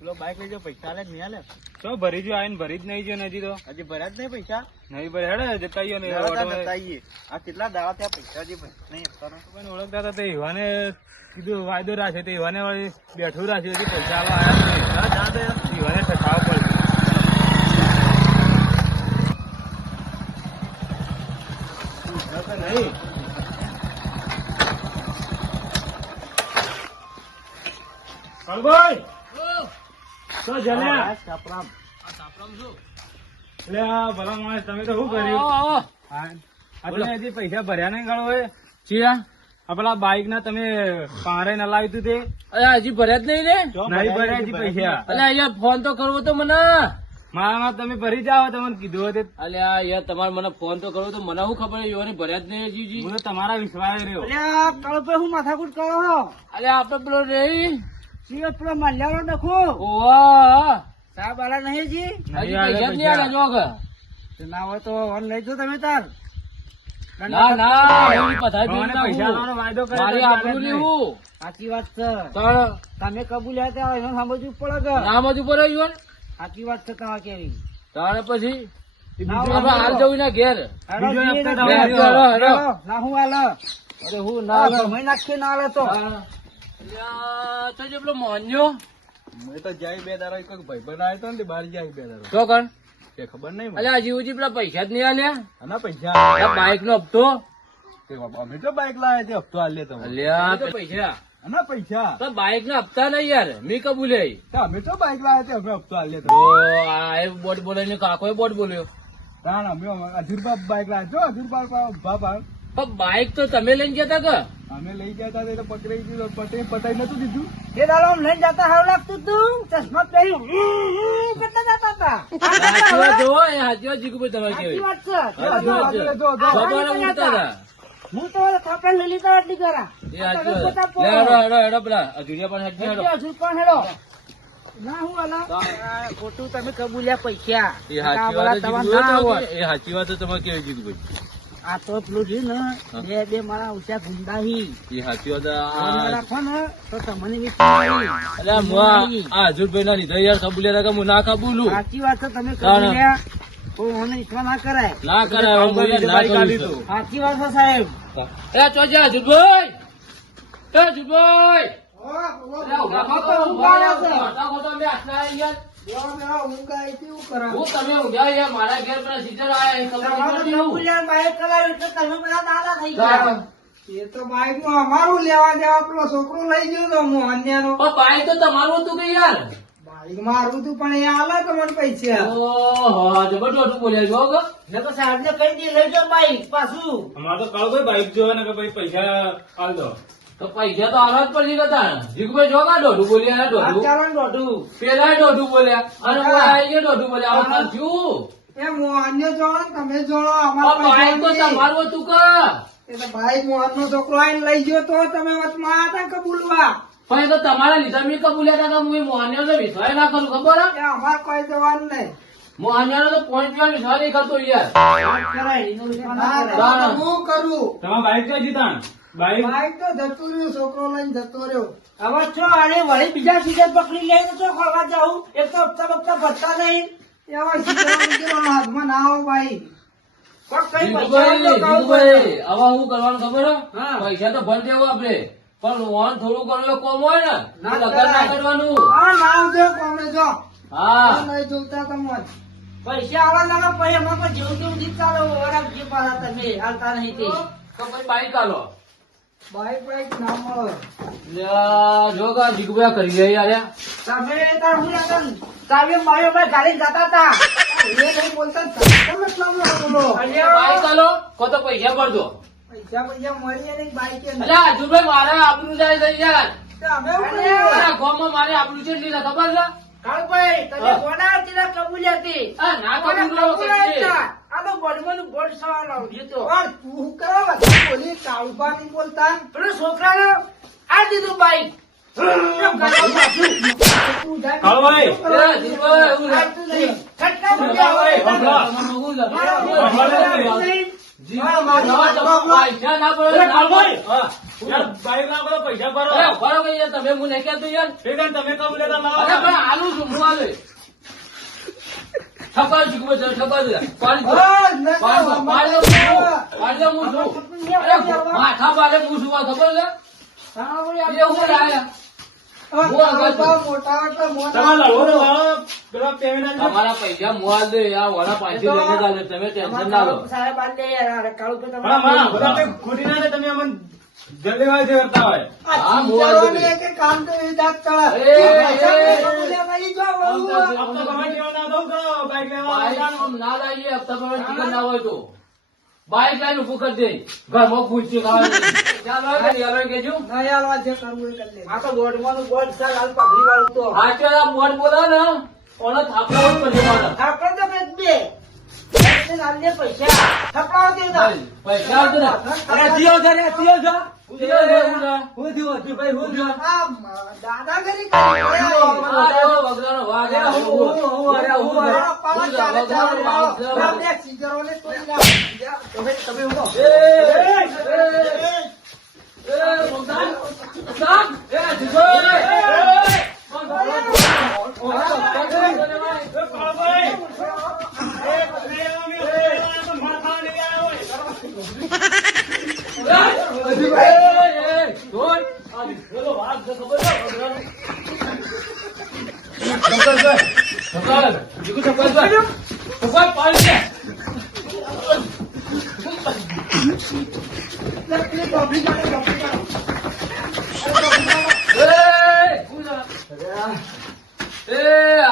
પેલો બાઈક લેજો પૈસા લે નહીં આલે તો ભરી જો આવીને ભરી જ નહીં જો હજી તો હજી ભર્યા જ નહીં પૈસા નહીં ભરે હેડે જતા આવીએ નહીં. આ કેટલા દાવા થયા પૈસા હજી ભર્યા નહીં આપવાના. ઓળખતા હતા તે યુવાને કીધું વાયદો રાખે તે ઈવાને વળી બેઠું રાખ્યું હજી પૈસા આલવા આવ્યા જ નહીં. જા ઈવાને ઠઠાવ પડશે નહીં. કળભાઈ તો જલ્યા. આ છાપરામ. એટલે આ ભલા માણસ તમે તો શું કર્યું? હા. હજી પૈસા ભર્યા નહીં ગણો હોય ચિયા. આ પેલા બાઈક ના તમે પારે ના લાવી તું? તે અરે હજી ભર્યા જ નહીં ને? નહીં ભર્યા હજી પૈસા. અલે અહીંયા ફોન તો કરવો તો મને. મારામાં તમે ભરી જાવ તમને કીધું હતું અલ્યા યાર તમારે મને ફોન તો કરવો તો મને શું ખબર યોને ભર્યા જ નહીં હજી હું તમારા વિશ્વાસ રહ્યો. અલ્યા, આ કળપે હું માથાકૂટ કરો અલ્યા આપડે પેલો રહી જીવત પેલો મલ્યારો ડખો. ઓવા સાહેબ આલા નહીં જી? હજી પૈસા નહીં આલે જોગ. ના હોય તો ઓન લઈ જો તમે તાર. ના ના એવી પથારી પૈસા નાખું. વાયદો કર્યો મારી તો ચાલે જ આબરૂ નહીં. લેવું. સાચી વાત છે. તમે કબૂલ્યા ત્યાં એને સમજવું પડે કે નામ જ ઉપર આવ્યું સાચી વાત છે તમારે કેવી. તારે પછી આપણે હાલ જવું ના ઘેર. ને હું હાલ. અરે હું ના ના સમય નાખીએ ના આલે તો. તો જે પેલો મોન્યો. મેં તો જાય બે દાડા કોઈ ભાઈબંધ આવ્યો તો ને બહાર જાય બે દાડા તો કણ? તે ખબર નહીં. અલ્યા હજી પેલા પૈસા જ નહીં આલ્યા. પૈસા બાઈક નો હપ્તો. અમે તો બાઈક લાવ્યા હપ્તો આલ્યો તમે અલ્યા પૈસા. આના પૈસા. તો બાઈક ના હપ્તા નહીં યાર મેં કબૂલે. અમે તો બાઈક લાવ્યા તે અમે હપ્તો આલ્યો તો. આ બોટ બોલાવીને કાકોએ બોટ બોલ્યો. ના ના અમે બાપ બાઈક લાયા. જો અધૂરબા બાબા પણ બાઈક તો તમે લઈને જતા કે? અમે લઈ ગયા હતા એટલે પકડાઈ ગયું પટે પટાઈ નતું દીધું. એ દાડો લઈને જતા હાવ લાગતું તું ચશ્મા પહેર્યું. કરતા જતા હતા જોવો એ સાચી જીગુભાઈ તમારે કેવી. સવારે હતા હું તો લઈ લીધા એટલી કરા હેડો હેડો હેડો પેલા પણ હેડો. હજુ પણ હેડો. ખોટું તમે કબૂલ્યા પૈસા. એ સાચી વાત તમારે કેવી જીગુભાઈ. આ તો પેલું છે ને બે બે મારા ઉષા ગુંડાહી એ સાચી વાત રાખો ને તો તમને આ હજુરભાઈ ના લીધે યાર કબૂલ્યા રાખે હું ના કબૂલું સાચી વાત છે તમે. કબૂલ્યા મને ના કરાય ના કરાય છું. સાચી વાત છે સાહેબ એ ચોજા હજુરભાઈ એ હજુરભાઈ ઊભા રહ્યા ઊભા હું મારા ઘેર પેલા એ હું. તો બાઈકનું અમારું લેવા દેવા પેલો છોકરો લઈ ગયો તો મોહન્યા નો બાઈક તો તમારું હતું કે યાર? બાઈક મારું તું પણ એ આલે તો મને પૈસા. ઓહો જબર દોઢું બોલ્યા જો હો. ને તો સાહેબ ને કઈ દે લઈ જાઓ બાઈક પાછું. અમારે તો કળભાઈ બાઈક જોવે ને કે ભાઈ પૈસા આલ દો. તો પૈસા તો આલવા જ પડશે કે જીગુભાઈ જો કા દોઢું બોલ્યા દોઢું ચાલો દોઢું પેલા દોઢું બોલ્યા અને હું આઈને દોઢું બોલ્યા આવું થયું એ મોહન્ય જોડો તમે જોડો અમારા તો તમારું હતું કે એ મોહન નો છોકરો આઈને લઈ ગયો તો તમે વચમાં હતા કબૂલવા પણ એ તો તમારા લીધા મેં કબૂલ્યા હતા હું એ મોહનિયાનો તો વિશ્વાસ ના કરું ખબર? અમારે કોઈ જવાનું નહીં મોહનિયાનો તો પોઈન્ટ પીવા વિશ્વાસ નહીં કરતો યાર. હું કરું તમારે બાઈક કઈ જીતાણ બાઈક બાઈક તો જતું રહ્યું છોકરો લઈને જતો રહ્યો. હવે છો આને વળી બીજા સીઝન પકડી લઈને તો ખોલવા જાઉં? એક તો હપ્તા બપ્તા ભરતા નહીં. એવા સીઝન હાથમાં ના આવો ભાઈ પૈસા તો જીગુભાઈ, હવે હું કહું કરવાનું ખબર હે? હા. પૈસા તો ભરી દેવું આપડે પણ લોન થોડું ઘણું કોમ હોય ને? લગન ના કરવાનું. હા ના જો કોમે જો. હા. નહીં જોતા તમે પૈસા આવા લાગે પછી એમાં પણ જેવું તેવું જીત ચાલો. વરાપ જે પાછા તમે હાલતા નહીં તે. તો પછી બાઈક આલો બાઈક બાઈક ના મળે જો કા જીગુભાઈ કરી રહ્યા યાર તમે તાર હું આગળ ચાવીઓ માર્યો ભાઈ ગાડી જતા હતા. એ નહીં બોલતા તમે એટલા બોલો? બાઈક આલો કો તો પૈસા ભરજો. પૈસા પૈસા મળીએ નહીં બાઈક. મારે આપણું જાય યાર. ગામમાં મારે આપણું છે ખબર છે. કાળુભાઈ, તમે. કોના હતી કબૂલી હતી? ના કબૂલ્યા? આ તો બોર્ડમાંનું બોર્ડ સવાલ આવજો તો. પણ તું કરો? બોલી કાળુભા નહીં બોલતા. પેલો છોકરાને આ દીધું બાઈક. આ. પૈસા ભરો, તમે હું નહીં કહેતો યાર. તમે લાવો આલુ છે. હા, પાડી દો, છું. અરે, માથા પાડે હું છું, ખબર છે? એ હું લાયા. મોટા મોટા મોટા તમારે પૈસા મોઆલ દે આ વડા લઈને તમે ટેન્શન ના લો. સાહેબ ખોટી ના તમે અમને જલ્દીબાજી જે કરતા હોય. હા, આ કામ તો એ ચડે. ના લાવીએ હપ્તા પર ટિકિટ ના હોય તો. બાઈક લાઈને ઊભું કરી દે. ઘરમાં પૂછ્યું ખાવાનું ચાલો. ના જે કરવું એ કરી આ તો દોઢમાનું બોર્ડ પાઘડી વાળું તો. હાચો આ મોઢ બોલો ને કોને થાપડો જ પડશે તો બે જ બે. એટલે લાલ લે પૈસા. થપડાવો દે પૈસા આવજો અરે જીઓ છે રે, થયું? આ દાદાગીરી કરી. આ જો વગડાનો વાઘ અરે હું, હું, હું, અરે હું, અરે. આ પાવા ચાલે ચાલે. વાઘ છે, વાઘ. આપણે સિગરોને તોડી નાખ. તમે તમે ઊભો. એ, એ, એ, વગડાનો. સામ. એ, જીગો, એ, એ. એ, કાળુભાઈ. એ, પકડી આવ્યો, મેં પકડી આવ્યો, તો માર ખાવા નહીં આવ્યો હોય. એ, એ, જોઈ. આ દીકરો વાઘ છે, ખબર છે? વગડાનો. સફાર. જીગુ સફાર કર. સફાર પાડી દે. પેલી પબ્લિક આને પબ્લિક આને. એ, શું છે?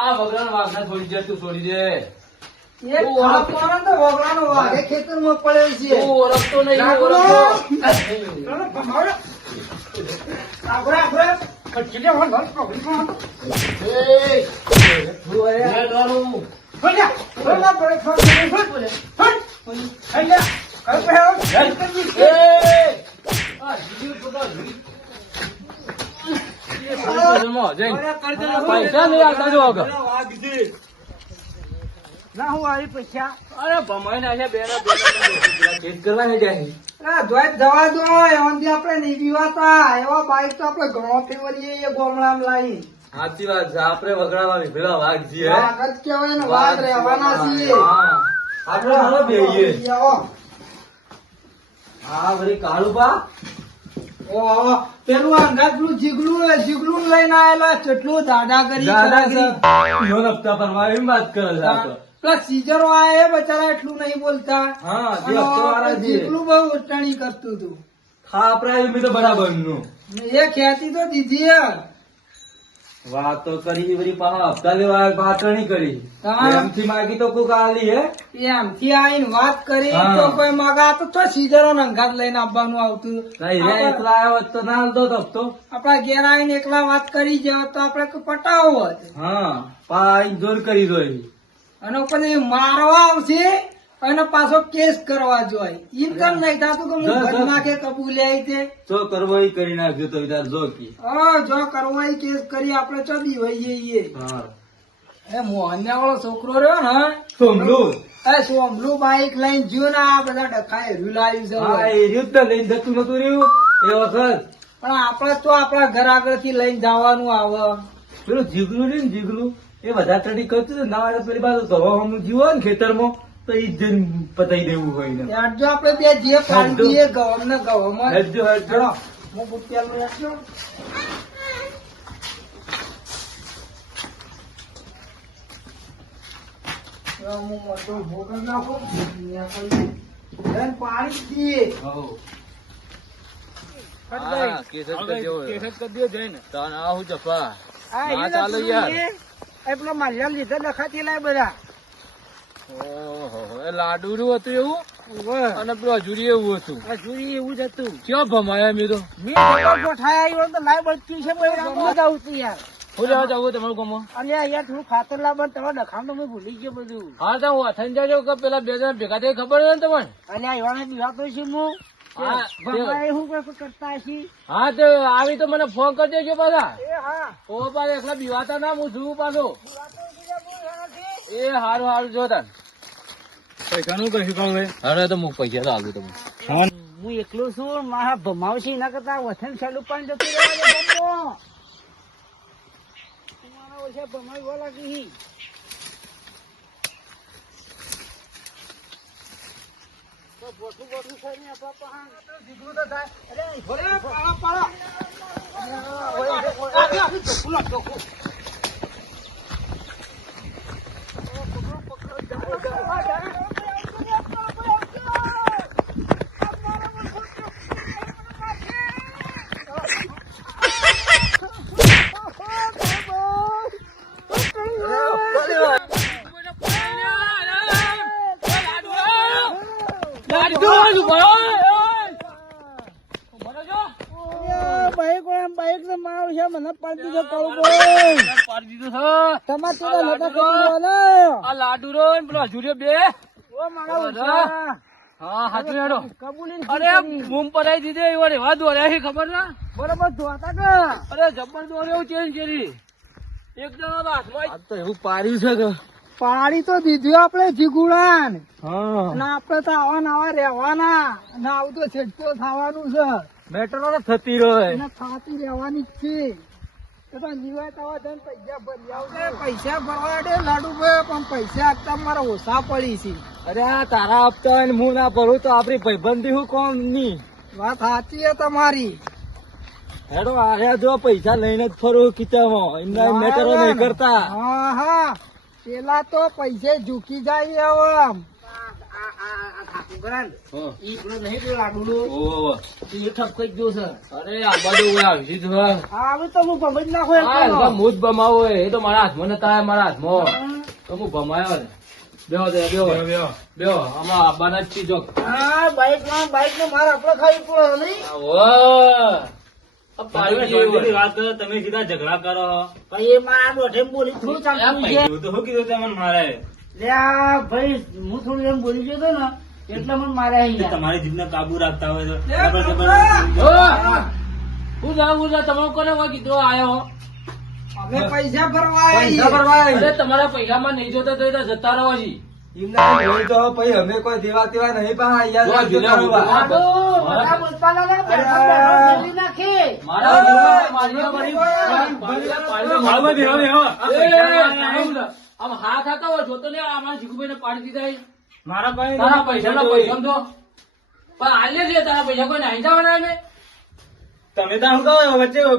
આ વગડાનો વાઘને છોડી દે, તું છોડી દે. વાઘ ખેતરમાં પડેલ છે. ઓળખતો નહીં, પૈસા નહીં આગળ. ના હું આવી પૈસા અરે ભમાઈ બેના જવા દો એમાંથી આપણે નહીં પીવાતા એવા બાઈક તો આપણે ઘણો ફેવરીએ ગોમડામાં લાવી સાચી વાત છે આપણે વગડાવાની પેલા વાઘ છીએ. વાઘ જ કહેવાય ને વાઘ રહેવાના છીએ. આપણે હાલો બેહીએ. હા પેલું જીગલું જીગલું લઈને કેટલું દાદાગીરી છે. હપ્તા ભરવા એમ વાત કરે છે પેલા સીઝરો આયા બચારા એટલું નહીં બોલતા. હા જે છે જીગલું બહુ ઉટાણી કરતું હતું. હા આપણે એમ તો બરાબરનું એ ખેતી તો દીધી હે. વાત કરી બધી પાછા હપ્તા લેવા પાટણી કરી. એમથી માગી તો કોક આલી હે? એમથી આઈને વાત કરી તો કોઈ માગા તો તો સીધરો ને અંગાત લઈને આવવાનું આવતું. એકલા આવ્યો તો ના હાલતો હપ્તો. આપડા ઘેર આવીને એકલા વાત કરી જાવ તો આપડે પટાવો હા પા જોર કરી દો. અને પછી મારવા આવશે અને પાછો કેસ કરવા જોઈએ ઇન્કમ નહીં થતું કે હું ઘરમાં કે કબૂલે તે? જો કરવો એ કરી નાખજો તો વિચાર જો કી. હા જો કરવા કેસ કરી આપણે ચડી હોઈએ ઈએ. એ મોહન્યા વાળો છોકરો રહ્યો ને સોમલુ એ સોમલુ બાઈક લઈને જ્યો ને આ બધા ડખાય હેરું લાવ્યું છે હા એ રહ્યું જ લઈને જતું નતું રહ્યું. એ વખત. પણ આપણે તો આપણા ઘર આગળથી લઈને જવાનું આવે. પેલું જીગલું ને જીગલું. એ વધારે ચડી કરતું ના પેલી બાજુ ગવામાં જીવો ને ખેતરમાં. તો એ જ પતાઈ દેવું હોય ને. યાર જો આપણે બે જે ખાંડી ગવમ ને ગવમ હેડજો હું મોટો નાખું. દઈએ. છે. એ પેલો માલ્યામ લીધો લખાતી લાય બધા. એ લાડુરું હતું એવું? અને પેલું હજુરી એવું હતું. એવું જ હતું. ક્યાં ભમાયા મેં તો? મેં ગોઠાયા આવ્યો તો લાય બચતું છે પણ આવું તું યાર. હું લેવા જવું તમારું ગમો અને યાર થોડું ખાતર લાવવાનું તમારે તો ભૂલી ગયો બધું. હા તો હું અથન જાજો કે પેલા બે જણા ભેગા થઈ ખબર ને તમને? અને એવાને દીવાતો છે હું. હા, તો આવી તો મને ફોન કરી દેજો પાછા. ઓ પાછા એકલા બીવાતા ના હું છું પાછો. એ હારું હારું જો તાન પૈસાનું કશું કહું હવે અરે તો હું પૈસા તો આલું તમે હું. એકલો છું મારા ભમાવશી એના કરતા વસન ચાલુ પણ જતું રહેવાનું તમારા ઓછા ભમાવવા લાગી બોઠું બોઠું થાય ને આપણા પહાણ જીગરું તો થાય. અરે પાડા પાડા ચોખ્ખું લાગ ચોખ્ખું. પાડી દીધો કાળું બોલ તો દીધું આપડે આ લાડુ રો ને પેલો હજુરીયો બે ઓ મારા હા હાથું હેડો અરે બૂમ પડાઈ દીધી એવા રેવા દોડ્યા ખબર ના બરોબર ધોતા કે અરે જબ્બર દોડ્યો ચેન્જ કરી એક જણો તો હાથમાં તો એવું પાડ્યું છે કે પાડી તો દીધું આપણે જીગુડાન. હા. અને તો આવા નવા રહેવાના. ના આવું તો છેટકો થવાનું છે. મેટ્રો તો થતી રહે થતી થાતી રહેવાની જ છે. પૈસા ભરી પૈસા ભરવા લાડુ પણ પૈસા આપતા મારા ઓછા પડી છે. અરે આ તારા આપતા હોય હું ના ભરું તો આપડી ભાઈબંધી હું કોમની? વાત સાચી છે તમારી. હેડો જો પૈસા લઈને જ ફરું કિચામાં એમના મેટરો નહીં કરતા. હા હા. પેલા તો પૈસે ઝૂકી જાય હવે આમ. તમે સીધા ઝઘડા કરો. બોલી મારે? ભાઈ હું થોડું એમ બોલી ગયો હતો ને એટલે મને માર્યા તમારી જીભને કાબુ રાખતા હોય તો! હું જાઉં હું જાઉં તમે કોને કીધો અમે પૈસા ભરવા ભરવા અરે તમારા પૈસામાં નહીં જોતા તો એ જતા રહો છી જો, જુલિયા, આડો, મારા- બધા બોલતા ના રહે, આમ હાથ હતા હોય જોતો ને આ મારા આમાં જીગુભાઈને પાડી દીધા મારા ભાઈ તારા પૈસા નો પૈસા તો પણ આલે છે તારા પૈસા કોઈ નાઈ જવાના ને તમે તો શું કહો વચ્ચે હોય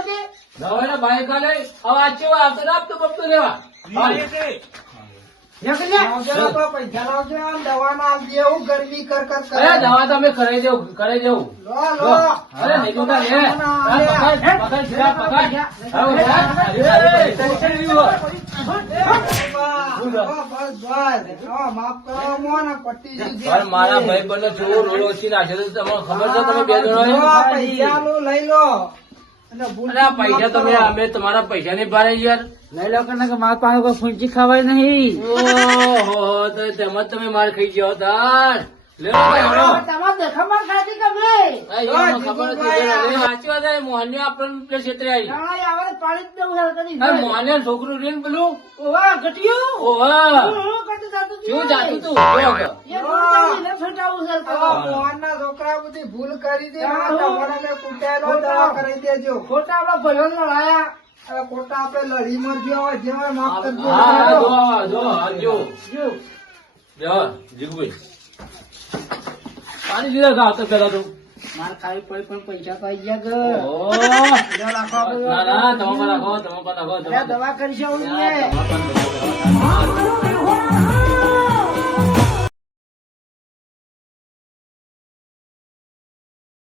તે? બાઈક આલે. હવે આ ચેવા આવશે ને? આપતો બપતો લેવા દવા ગરમી કર કર કરે. તમે લો. અરે. પણ મારા ભાઈ બંને જોવો રોલ ઓછી નાખ્યો તો તમને ખબર છે તમે બે જણો લઈ લો. પૈસા તમે અમે તમારા પૈસા નહીં ભારે યાર. લઈ લો કે મારા પાસે કોઈ ફૂંચી ખવાય નહીં. ઓહો તો તેમાં તમે માર ખાઈ ગયો તાર. પેલે? આવી. શું જાતું તું? છોકરા બધી ભૂલ કરી દે દવા કરી દેજો. ખોટા આપડે ભલો લડાયા. ખોટા આપડે લડી મરજો હવે જેવા માફ કરજો. જો જો જો. જો. જીગુભાઈ પાણી લીધા હતા આવતા પેલા તો માર ખાવી પડી પણ પૈસા પાઈ ગયા કે ઓહો. પૈસા રાખો આપણે. ના ના તમે પણ રાખો તમે પણ રાખો દવા કરી રાખો.